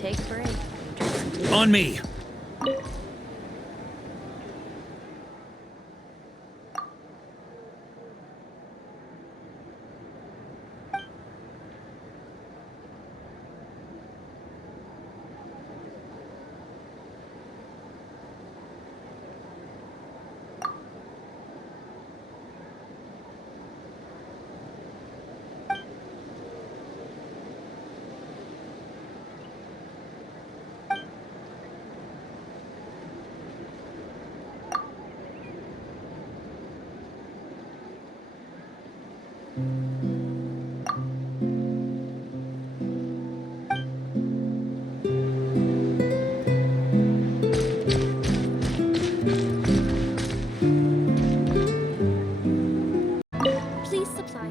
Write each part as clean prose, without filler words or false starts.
Take a break. On me! Please supply. Supply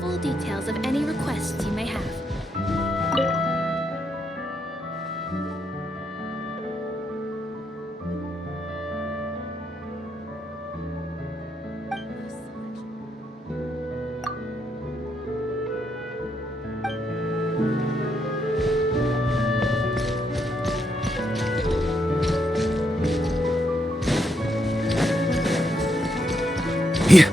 full details of any requests you may have. Here.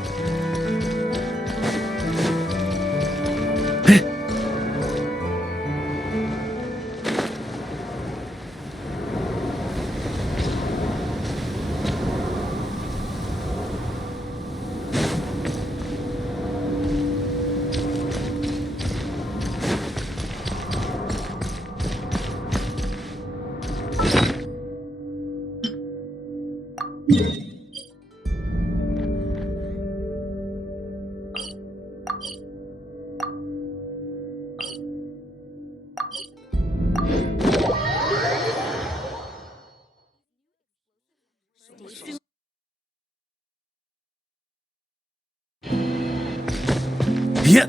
Yeah.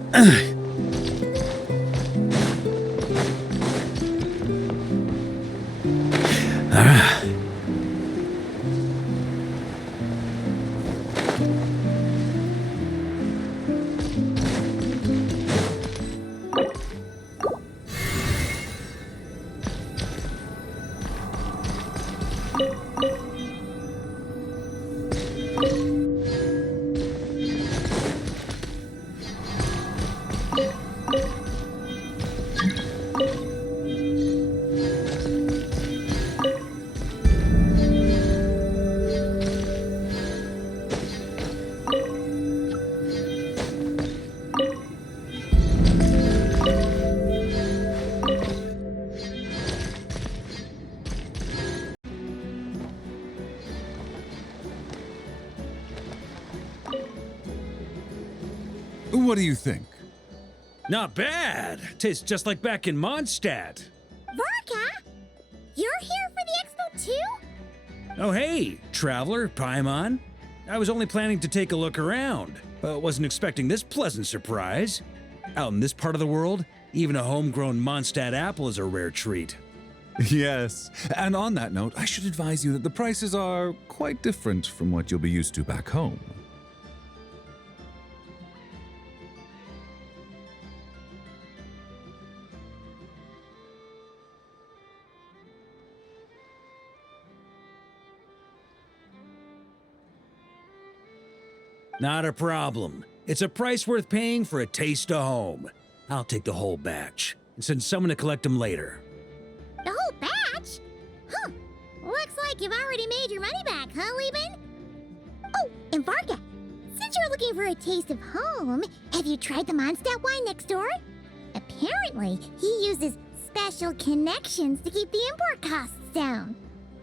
What do you think? Not bad. Tastes just like back in Mondstadt. Varka? You're here for the expo too? Oh hey, traveler, Paimon. I was only planning to take a look around, but wasn't expecting this pleasant surprise. Out in this part of the world, even a homegrown Mondstadt apple is a rare treat. Yes, and on that note, I should advise you that the prices are quite different from what you'll be used to back home. Not a problem. It's a price worth paying for a taste of home. I'll take the whole batch and send someone to collect them later. The whole batch? Huh. Looks like you've already made your money back, huh, Lieben? Oh, and Varka, since you're looking for a taste of home, have you tried the Mondstadt wine next door? Apparently, he uses special connections to keep the import costs down.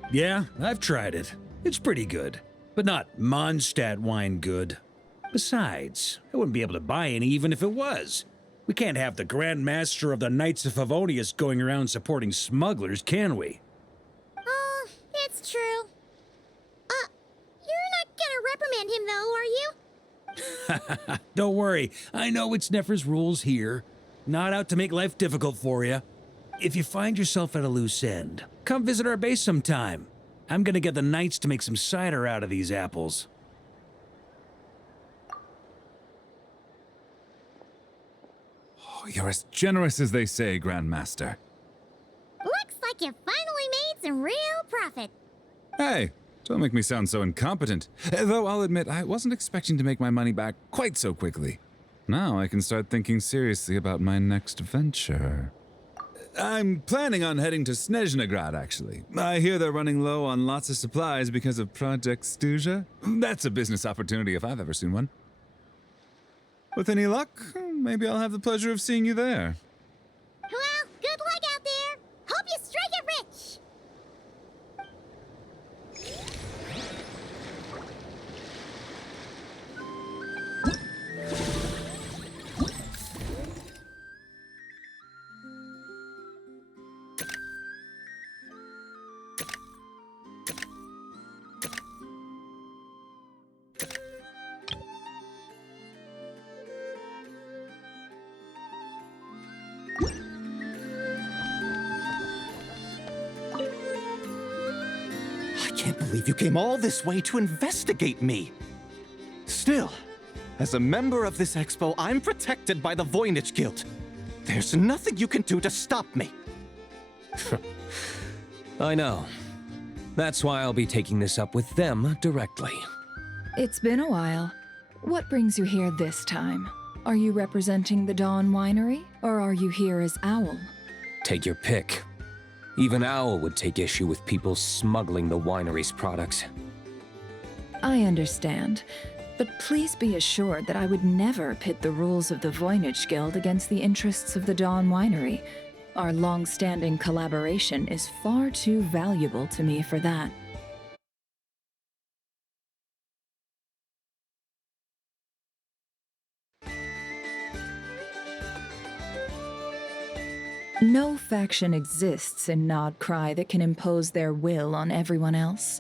Yeah, I've tried it. It's pretty good, but not Mondstadt wine good. Besides, I wouldn't be able to buy any even if it was. We can't have the Grand Master of the Knights of Favonius going around supporting smugglers, can we? Oh, It's true. You're not gonna reprimand him though, are you? Don't worry, I know it's Nefer's rules here. Not out to make life difficult for you. If you find yourself at a loose end, come visit our base sometime. I'm gonna get the knights to make some cider out of these apples. Oh, you're as generous as they say, Grandmaster. Looks like you finally made some real profit. Hey, don't make me sound so incompetent. Though I'll admit, I wasn't expecting to make my money back quite so quickly. Now I can start thinking seriously about my next venture. I'm planning on heading to Snezhnegrad, actually. I hear they're running low on lots of supplies because of Project Stuja. That's a business opportunity if I've ever seen one. With any luck, maybe I'll have the pleasure of seeing you there. Well, good luck out there. Hope you strike it rich. I can't believe you came all this way to investigate me. Still, as a member of this expo, I'm protected by the Voynich Guild. There's nothing you can do to stop me. I know. That's why I'll be taking this up with them directly. It's been a while. What brings you here this time? Are you representing the Dawn Winery, or are you here as Owl? Take your pick. Even Owl would take issue with people smuggling the winery's products. I understand, but please be assured that I would never pit the rules of the Voynich Guild against the interests of the Dawn Winery. Our long-standing collaboration is far too valuable to me for that. No faction exists in Nodcry that can impose their will on everyone else.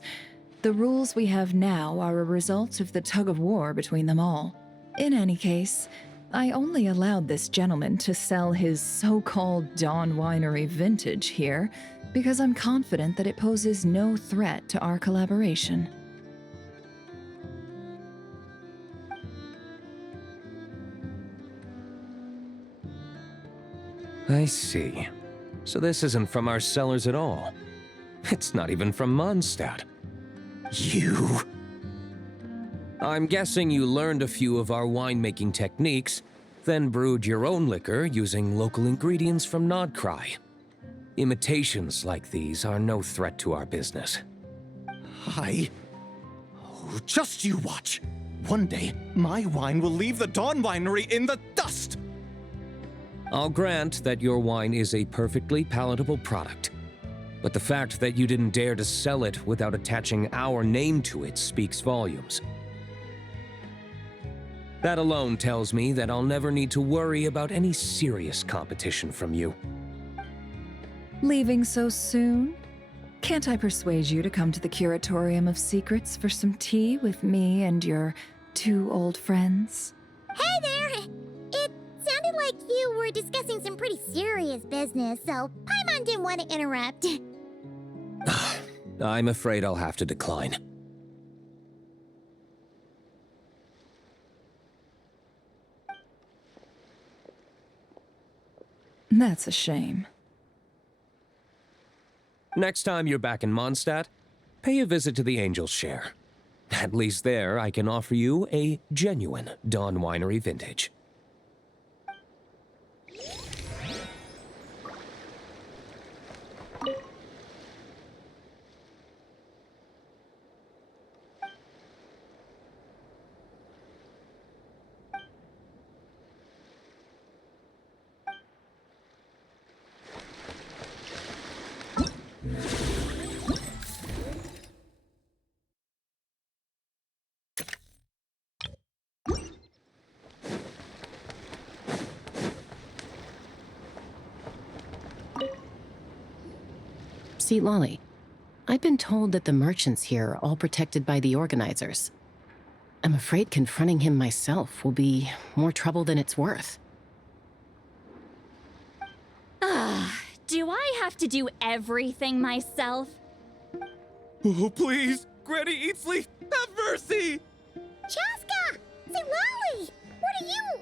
The rules we have now are a result of the tug-of-war between them all. In any case, I only allowed this gentleman to sell his so-called Dawn Winery vintage here because I'm confident that it poses no threat to our collaboration. I see. So this isn't from our cellars at all. It's not even from Mondstadt. You... I'm guessing you learned a few of our winemaking techniques, then brewed your own liquor using local ingredients from Nodcry. Imitations like these are no threat to our business. Oh, just you watch. One day, my wine will leave the Dawn Winery in the dust! I'll grant that your wine is a perfectly palatable product, but the fact that you didn't dare to sell it without attaching our name to it speaks volumes. That alone tells me that I'll never need to worry about any serious competition from you. Leaving so soon? Can't I persuade you to come to the Curatorium of Secrets for some tea with me and your two old friends? Hey there! It sounded like you were discussing some pretty serious business, so Paimon didn't want to interrupt. I'm afraid I'll have to decline. That's a shame. Next time you're back in Mondstadt, pay a visit to the Angel's Share. At least there, I can offer you a genuine Dawn Winery vintage. See, Lolly, I I've been told that the merchants here are all protected by the organizers. I'm afraid confronting him myself will be more trouble than it's worth. Do I have to do everything myself? Oh, please! Granny Eatsley, have mercy! Chaska! Say, Lolly! What are you,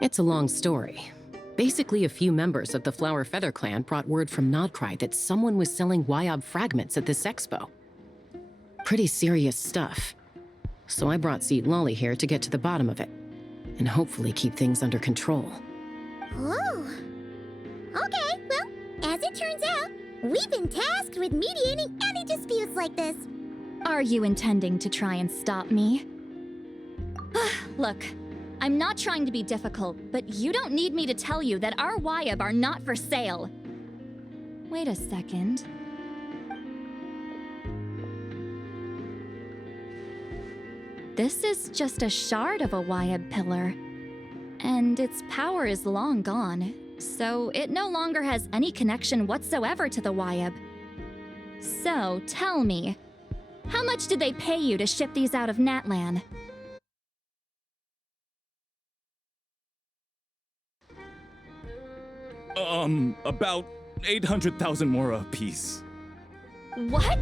It's a long story. Basically, a few members of the Flower Feather clan brought word from Nodcry that someone was selling Wyob fragments at this expo. Pretty serious stuff. So I brought Seat Lolly here to get to the bottom of it, and hopefully keep things under control. Oh. Okay, well, as it turns out, we've been tasked with mediating any disputes like this. Are you intending to try and stop me? Look, I'm not trying to be difficult, but you don't need me to tell you that our Wyob are not for sale. Wait a second. This is just a shard of a Wyob pillar, and its power is long gone, so it no longer has any connection whatsoever to the Wyob. So, tell me, how much did they pay you to ship these out of Natlan? About 800,000 more apiece. What?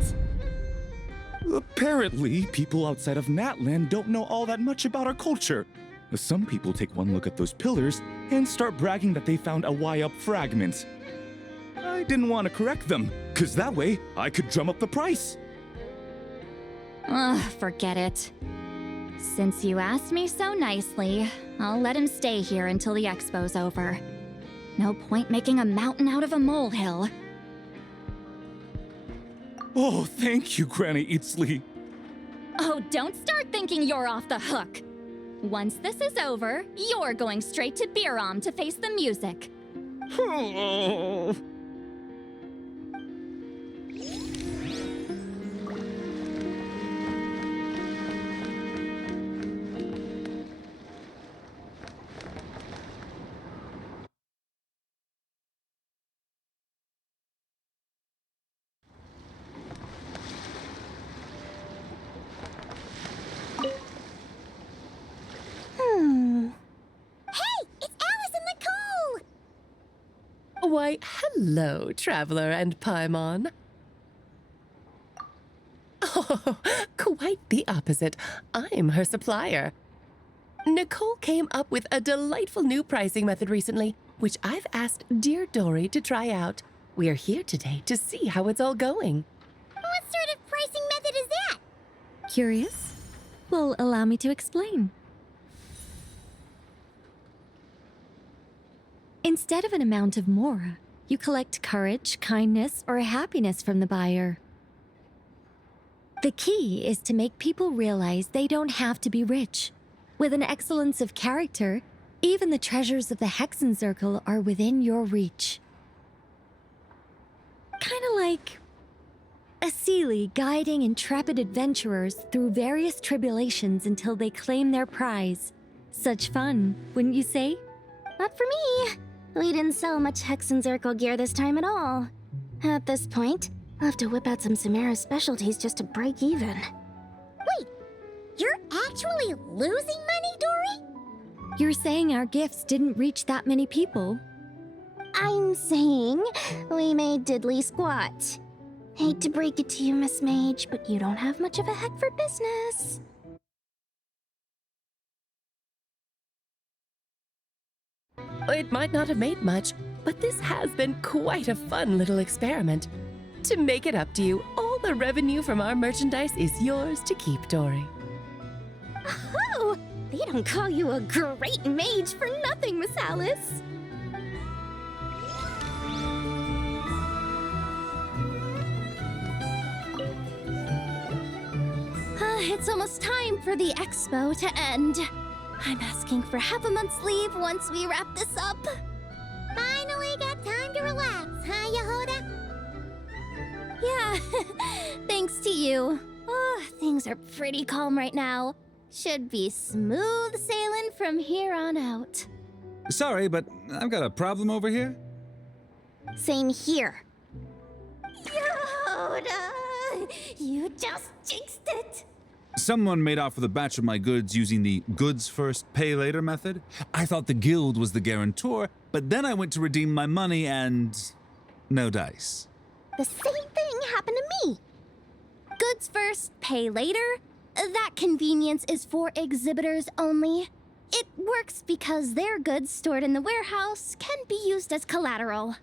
Apparently, people outside of Natlan don't know all that much about our culture. Some people take one look at those pillars and start bragging that they found a Wyob fragment. I didn't want to correct them, because that way I could drum up the price. Ugh, forget it. Since you asked me so nicely, I'll let him stay here until the expo's over. No point making a mountain out of a molehill. Oh, thank you, Granny Eatsley. Oh, don't start thinking you're off the hook. Once this is over, you're going straight to Biram to face the music. Hey, it's Alice and Nicole! Why, hello, Traveler and Paimon. Oh, quite the opposite. I'm her supplier. Nicole came up with a delightful new pricing method recently, which I've asked dear Dory to try out. We're here today to see how it's all going. What sort of pricing method is that? Curious? Well, allow me to explain. Instead of an amount of mora, you collect courage, kindness, or happiness from the buyer. The key is to make people realize they don't have to be rich. With an excellence of character, even the treasures of the Hexen Circle are within your reach. Kinda like a Seelie guiding intrepid adventurers through various tribulations until they claim their prize. Such fun, wouldn't you say? Not for me. We didn't sell much Hexen Circle gear this time at all. At this point, I'll have to whip out some Samara's specialties just to break even. Wait, you're actually losing money, Dory? You're saying our gifts didn't reach that many people? I'm saying we made diddly squat. Hate to break it to you, Miss Mage, but you don't have much of a heck for business. It might not have made much, but this has been quite a fun little experiment. To make it up to you, all the revenue from our merchandise is yours to keep, Dory. Oh, they don't call you a great mage for nothing, Miss Alice. It's almost time for the expo to end. I'm asking for half a month's leave once we wrap this up. Finally got time to relax, huh, Yehoda? Yeah, thanks to you. Oh, things are pretty calm right now. Should be smooth sailing from here on out. Sorry, but I've got a problem over here. Same here. Yeah! Yehuda! You just jinxed it! Someone made off with a batch of my goods using the goods first, pay later method. I thought the guild was the guarantor, but then I went to redeem my money and no dice. The same thing happened to me. Goods first, pay later? That convenience is for exhibitors only. It works because their goods stored in the warehouse can be used as collateral.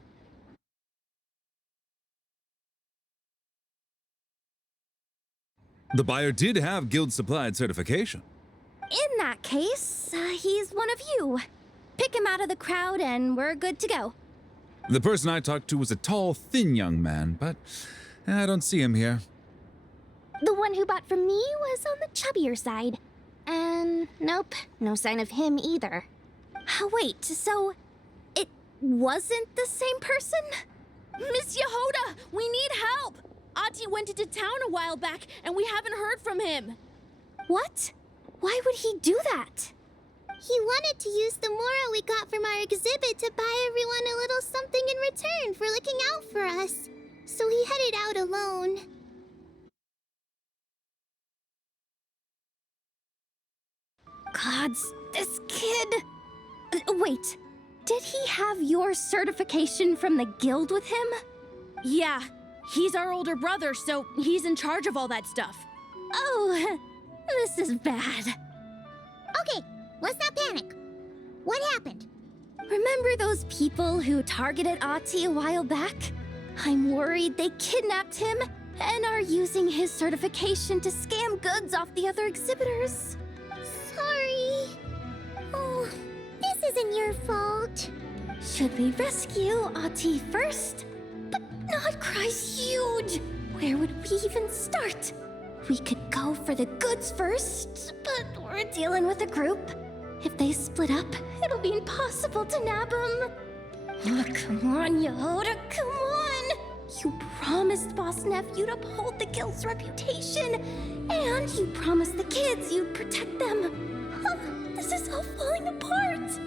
The buyer did have guild supplied certification. In that case, he's one of you. Pick him out of the crowd and we're good to go. The person I talked to was a tall, thin young man, but I don't see him here. The one who bought from me was on the chubbier side. And nope, no sign of him either. Wait, so it wasn't the same person? Miss Yehuda, we need help! Ati went into town a while back, and we haven't heard from him. What? Why would he do that? He wanted to use the moral we got from our exhibit to buy everyone a little something in return for looking out for us. So he headed out alone. Gods, this kid... Wait, did he have your certification from the guild with him? Yeah, he's our older brother, so he's in charge of all that stuff. Oh, this is bad. Okay, let's not panic. What happened? Remember those people who targeted Ati a while back? I'm worried they kidnapped him and are using his certification to scam goods off the other exhibitors. Sorry. Oh, this isn't your fault. Should we rescue Ati first? But Nodcry's huge. Where would we even start? We could go for the goods first, but we're dealing with a group. If they split up, it'll be impossible to nab them. Oh, come on, Yehuda, come on! You promised Boss Neff you'd uphold the guild's reputation, and you promised the kids you'd protect them. This is all falling apart.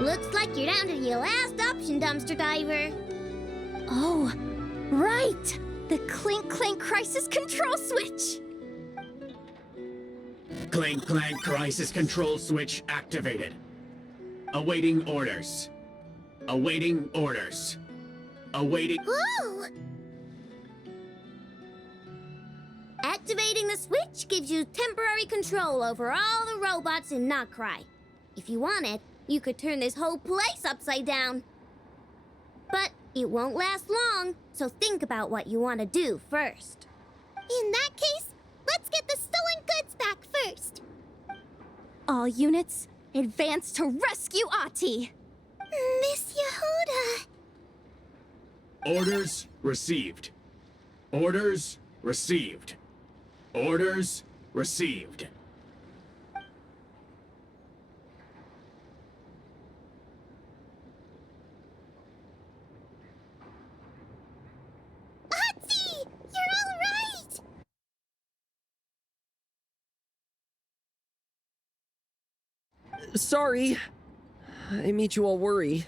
Looks like you're down to your last option, dumpster diver. Oh, right! The Clink Clank Crisis Control Switch! Clank Clank Crisis Control Switch activated. Awaiting orders. Awaiting orders. Awaiting... Whoa! Activating the switch gives you temporary control over all the robots in Nodcry. If you wanted, you could turn this whole place upside down. But it won't last long, so think about what you want to do first. In that case, let's get the stolen goods back first. All units, advance to rescue Ati! Miss Yehuda! Orders received. Orders received. Orders received. Ati! You're all right! Sorry. I made you all worry.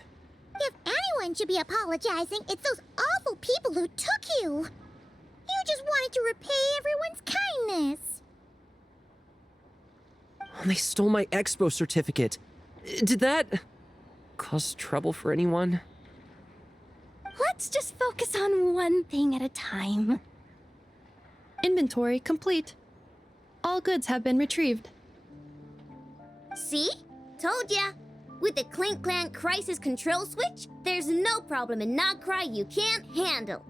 If anyone should be apologizing, it's those awful people who took you. You just wanted to repay everyone's kindness. They stole my expo certificate. Did that cause trouble for anyone? Let's just focus on one thing at a time. Inventory complete. All goods have been retrieved. See? Told ya. With the Clink Clank Crisis Control Switch, there's no problem in Nodcry you can't handle.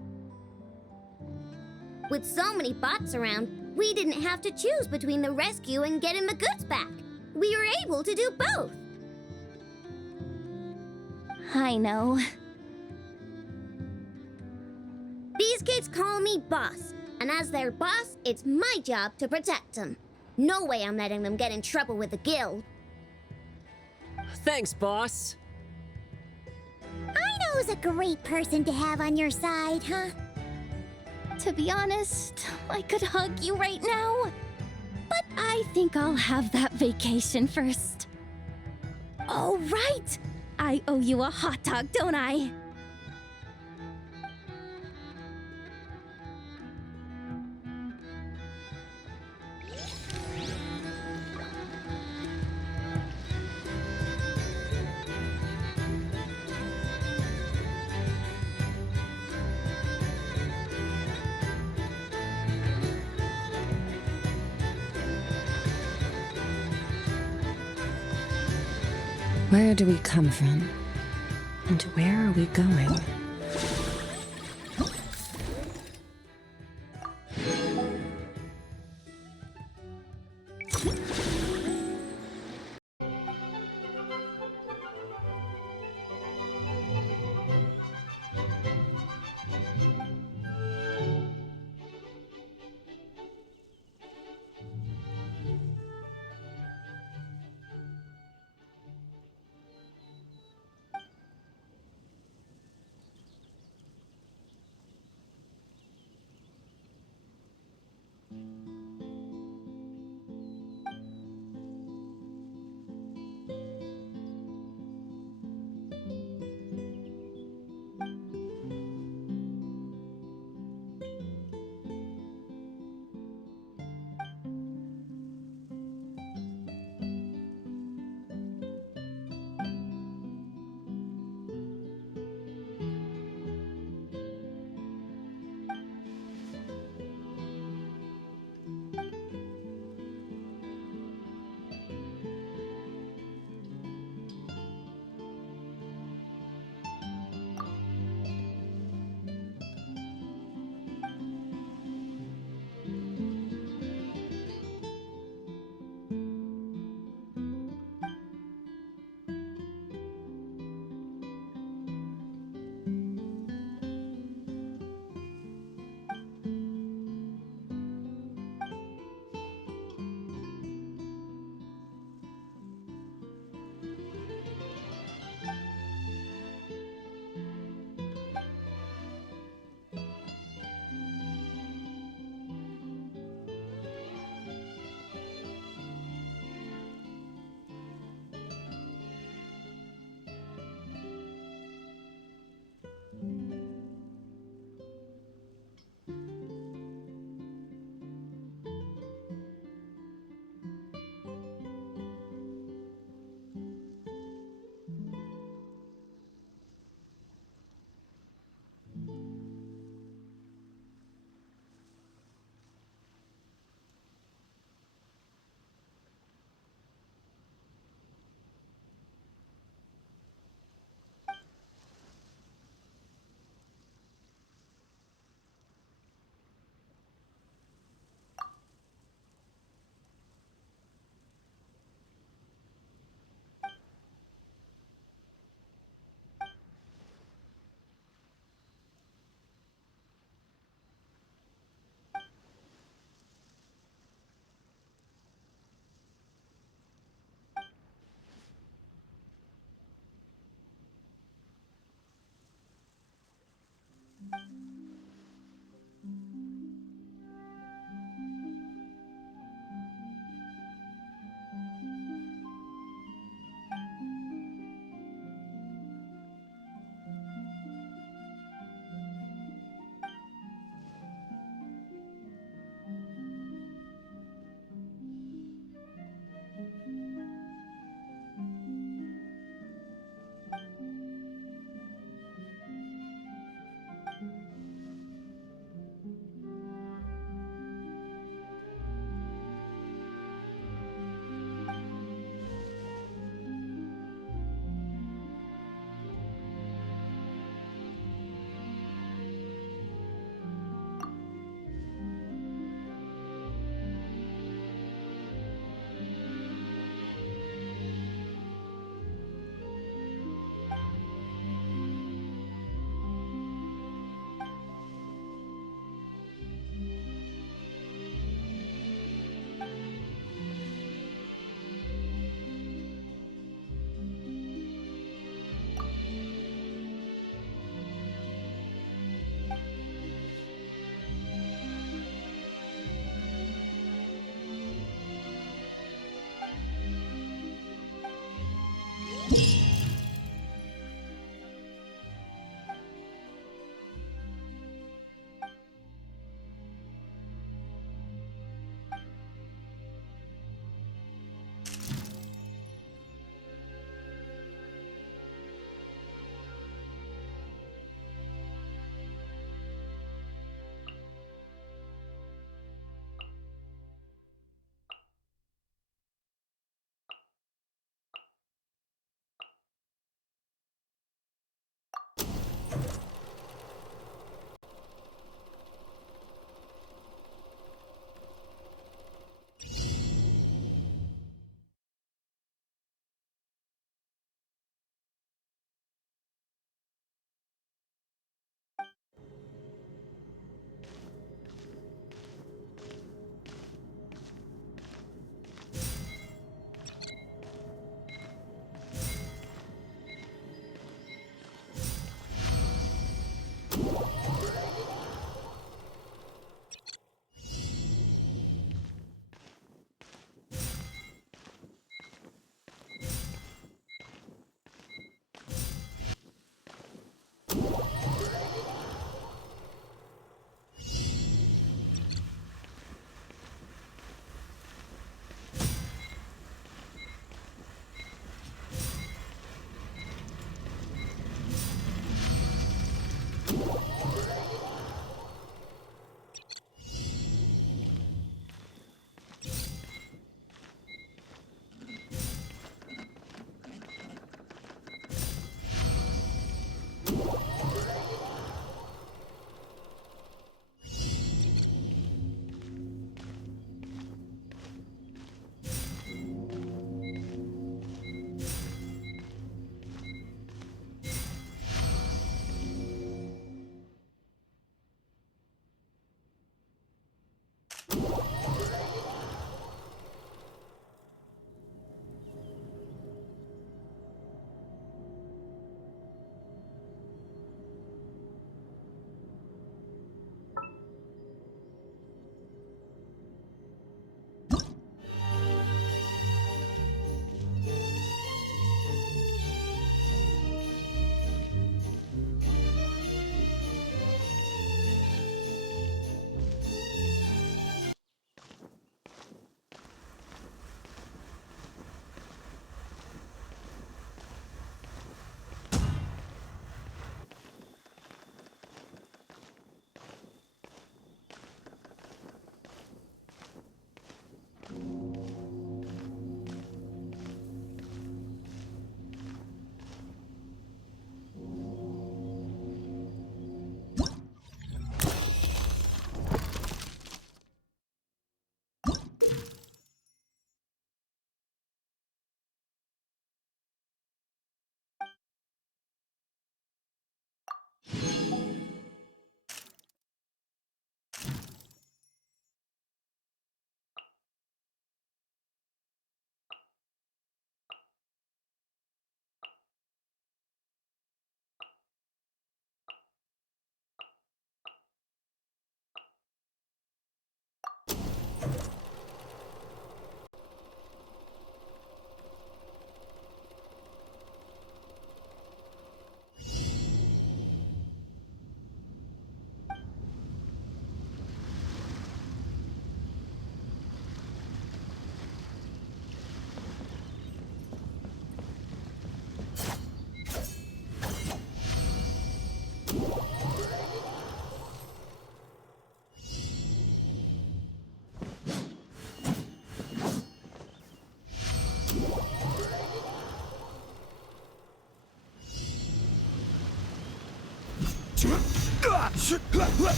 With so many bots around, we didn't have to choose between the rescue and getting the goods back. We were able to do both. I know. These kids call me boss, and as their boss, it's my job to protect them. No way I'm letting them get in trouble with the guild. Thanks, boss. I know who's a great person to have on your side, huh? To be honest, I could hug you right now. But I think I'll have that vacation first. Oh, right! I owe you a hot dog, don't I? Where do we come from? And where are we going?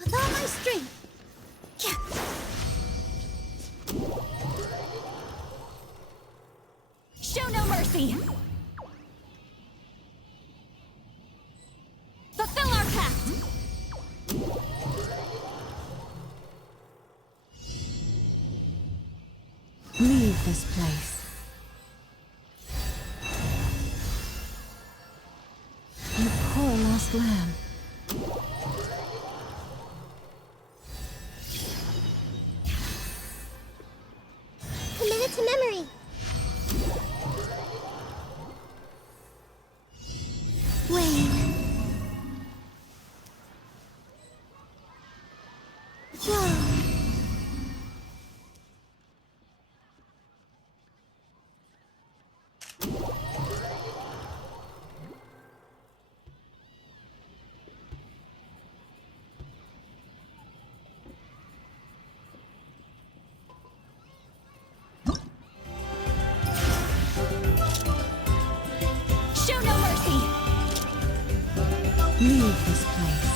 With all my strength. Show no mercy! Fulfill our pact! Leave this place. You poor lost lamb. Commit it to memory. Wayne. Whoa. Leave this place.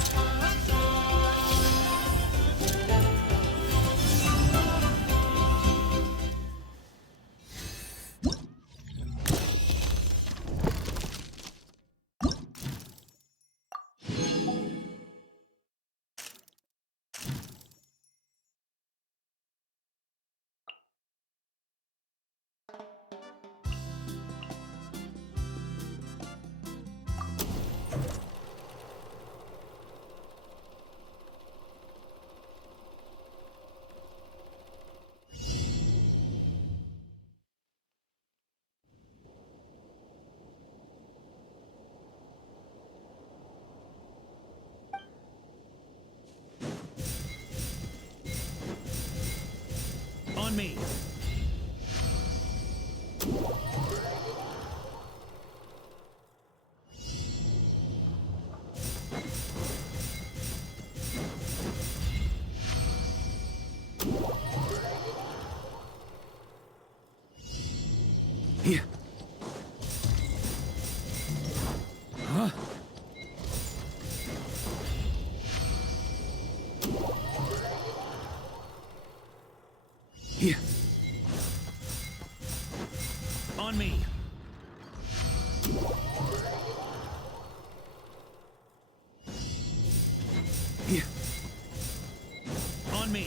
On me. Here. Huh? Here. On me. Here. On me.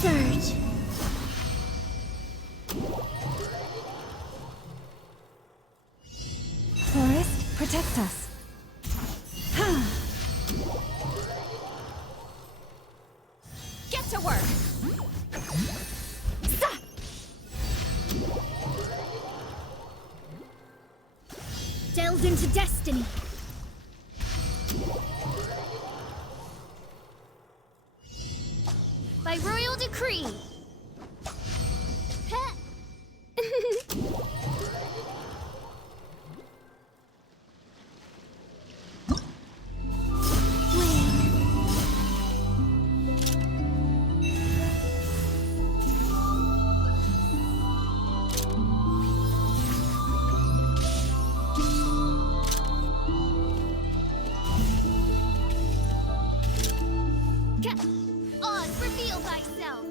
Surge. Forest, protect us. Get to work! Delve into destiny. By royal decree. Oz, reveal thyself.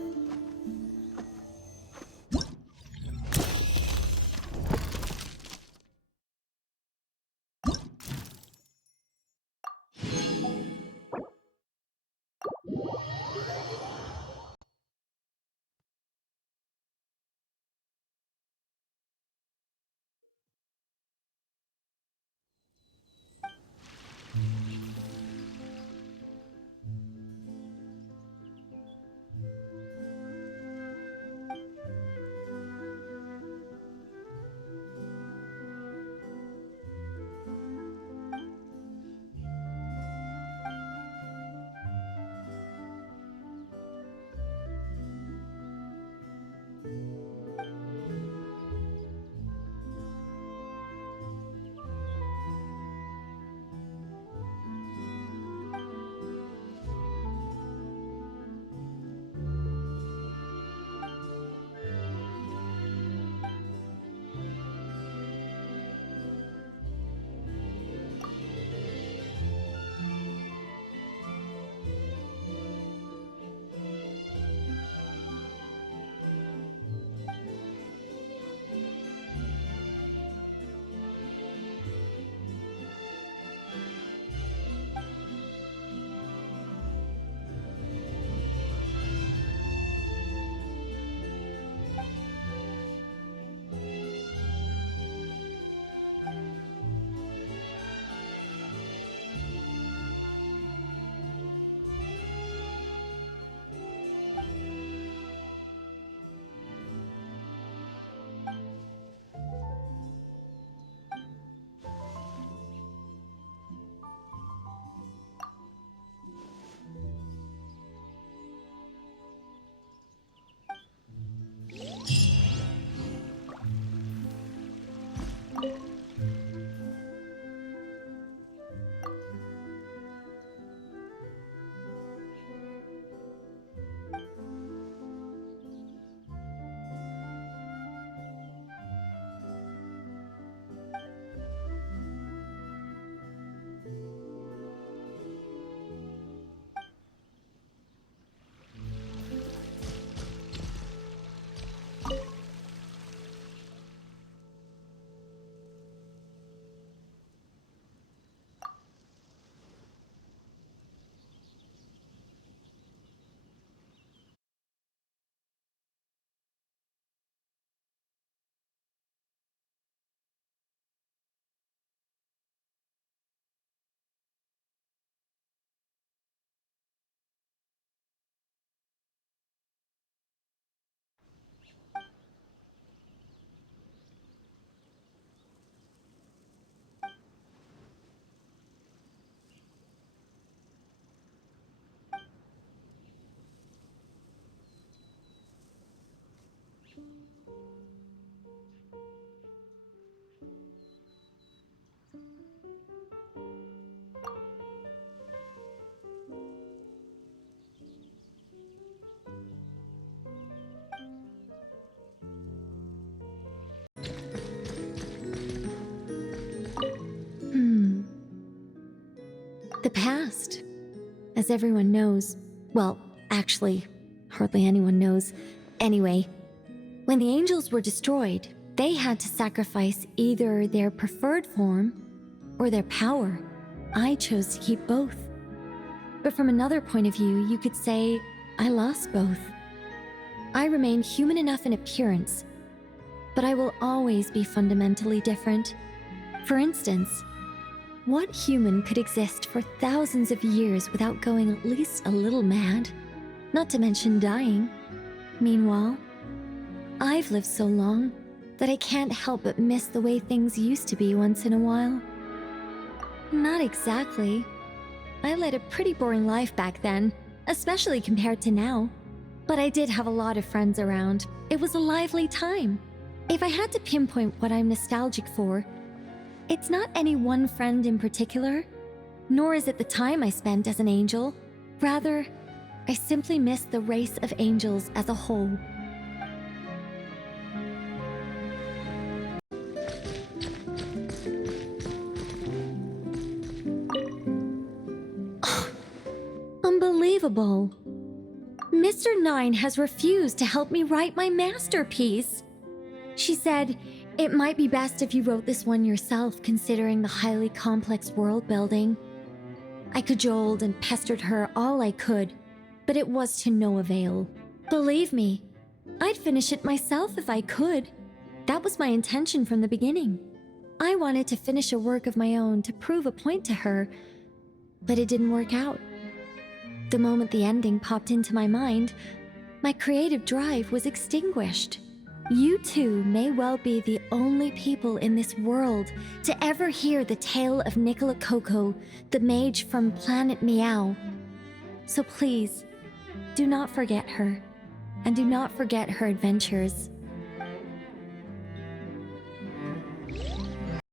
The past. As everyone knows. Well, actually, hardly anyone knows. Anyway, when the angels were destroyed, they had to sacrifice either their preferred form or their power. I chose to keep both. But from another point of view, you could say I lost both. I remain human enough in appearance, but I will always be fundamentally different. For instance, what human could exist for thousands of years without going at least a little mad? Not to mention dying. Meanwhile, I've lived so long that I can't help but miss the way things used to be once in a while. Not exactly. I led a pretty boring life back then, especially compared to now. But I did have a lot of friends around. It was a lively time. If I had to pinpoint what I'm nostalgic for, it's not any one friend in particular, nor is it the time I spent as an angel. Rather, I simply miss the race of angels as a whole. Unbelievable. Mr. Nine has refused to help me write my masterpiece. She said, it might be best if you wrote this one yourself, considering the highly complex world building. I cajoled and pestered her all I could, but it was to no avail. Believe me, I'd finish it myself if I could. That was my intention from the beginning. I wanted to finish a work of my own to prove a point to her, but it didn't work out. The moment the ending popped into my mind, my creative drive was extinguished. You two may well be the only people in this world to ever hear the tale of Nicola Coco, the mage from Planet Meow. So please, do not forget her, and do not forget her adventures.